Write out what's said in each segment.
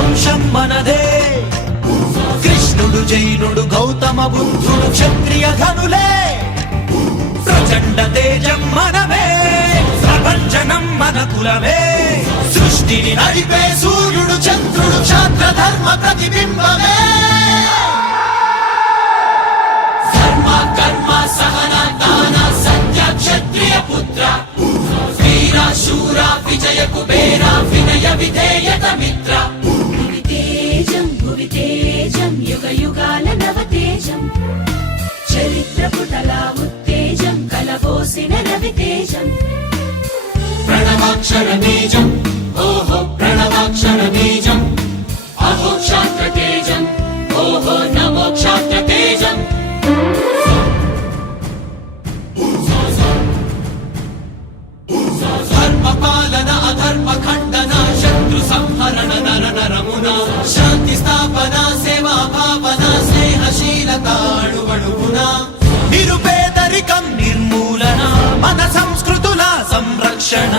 అంశం మనదే. కృష్ణుడు జైనుడు గౌతమ బుద్ధుడు క్షత్రియ ఘనులే. ప్రచండ తేజం మనమే, ప్రపంచనం మన కులమే. సృష్టిని నడిపే సూర్యుడు చంద్రుడు క్షాత్ర ధర్మ ప్రతిబింబమే. ధర్మ కర్మ సహన దాన సత్య క్షత్రియ పుత్ర వీర శూర విజయ కుబేర వినయ విధేయత మిత్ర. భువి తేజం యుగ యుగాల నవ తేజం చరిత్ర పుటల ఉత్తేజం కలబోసిన రవి తేజం. ప్రణవాక్షర బీజం ఓహో ప్రణవాక్షర బీజం అహో క్షాత్ర తేజం ఓహో నమో క్షాత్ర తేజం. ధర్మ పాలన అధర్మ ఖండన శత్రు సంహరణ నర నరమున శాంతి స్థాపన సేవా భావన స్నేహశీలత అణువణువున. నిరుపేదరికం నిర్మూలన మన సంస్కృతుల సంరక్షణ.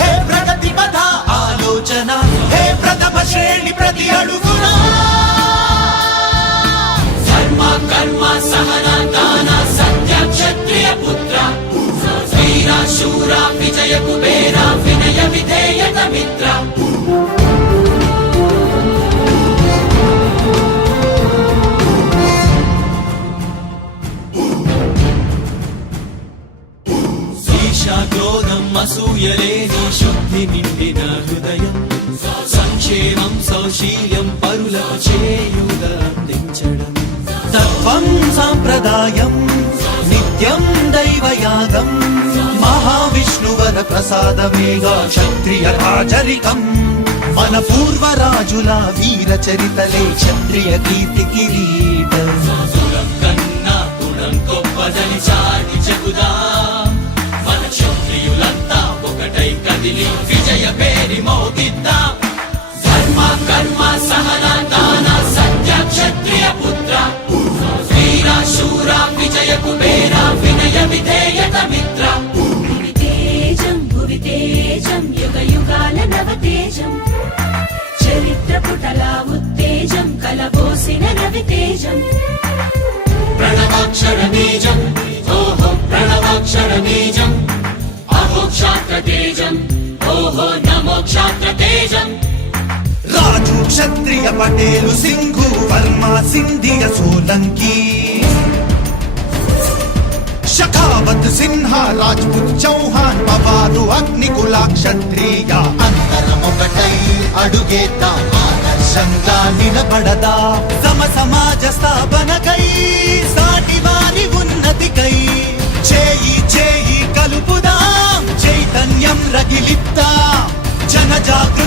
హే ప్రగతి పథ ఆలోచన హే ప్రథమ శ్రేణి ప్రతి అడుగున. ధర్మ కర్మ సహన దాన సత్య క్షత్రియ పుత్ర వీర శూర విజయ కుబేర వినయ విధేయత మిత్ర. క్రోధం అసూయలేని శుద్ధి నిండిన హృదయం. సంక్షేమం సౌశీల్యం పరులకు చేయూత అందించడం. తత్వం సాంప్రదాయం నిత్యం దైవయాగం. మహావిష్ణువర ప్రసాదమేగా క్షత్రియ రాజరికం. మన పూర్వరాజుల వీర చరితలే క్షత్రియ కీర్తి కిరీటం. కన్నా గుణం గొప్పదని చాటి చెబుదా. మన క్షత్రియులంతా ఒకటై కదిలి విజయ పేరి మోగిద్దా. ధర్మ కర్మ సహన దాన సత్య క్షత్రియ పుత్ర వీర శూర విజయ కుబేర వినయ విధేయత మిత్ర. భువి తేజం యుగ యుగాల నవ తేజం చరిత్ర పుటల ఉత్తేజం కలబోసిన రవి తేజం. ప్రణవాక్షర బీజం ఓహో ప్రణవాక్షర బీజం అహో క్షాత్ర తేజం ఓహో నమో క్షాత్ర తేజం. రాజు క్షత్రియ పటేలు సింఘు వర్మ సింధియ సోలంకి షకావత్ సిన్హ రాజ్పుత్ చౌహాన్ పవారు అగ్నికుల క్షత్రియ. అంతరమొకటై అడుగేద్దా ఆదర్శంగా నిలబడదా. సమ సమాజ స్థాపనకై సాటి వారి ఉన్నతికై చేయి చేయి కలుపుదాం. చైతన్యం రగిలిద్దాం జన జాగృతి